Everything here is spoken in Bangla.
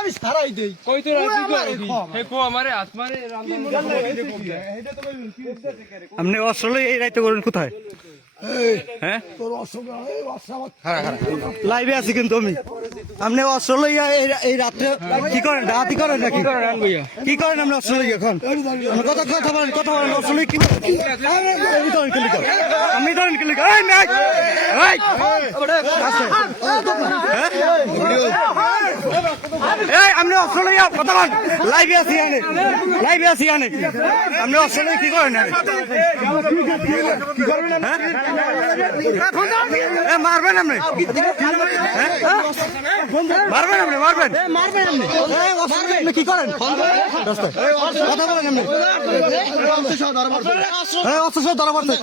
আমি সারাই দেই আপনি অস্ট্রেলে এই রাইতে করেন কোথায়? হ্যাঁ লাইভে আছি কিন্তু আমি। আপনি অস্ট্রেলিয়া এই রাত্রে কি করেন? রাতি করেন নাকি? কি করেন আপনি অস্ট্রেলিয়া এখন? কথা বলেন অস্ট্রেলিয়া কি আপনি ধরেন ক্লিক আপনি অস্ট্রেলিয়া কথা বলেন। লাইভে আছি আনে আপনি অস্ট্রেলিয়া কি করেন? কি করবেন? মারবেন আপনি মারবেন কি করেন? কথা বলেন আপনি অস্ত্র ধরা পড়ছে।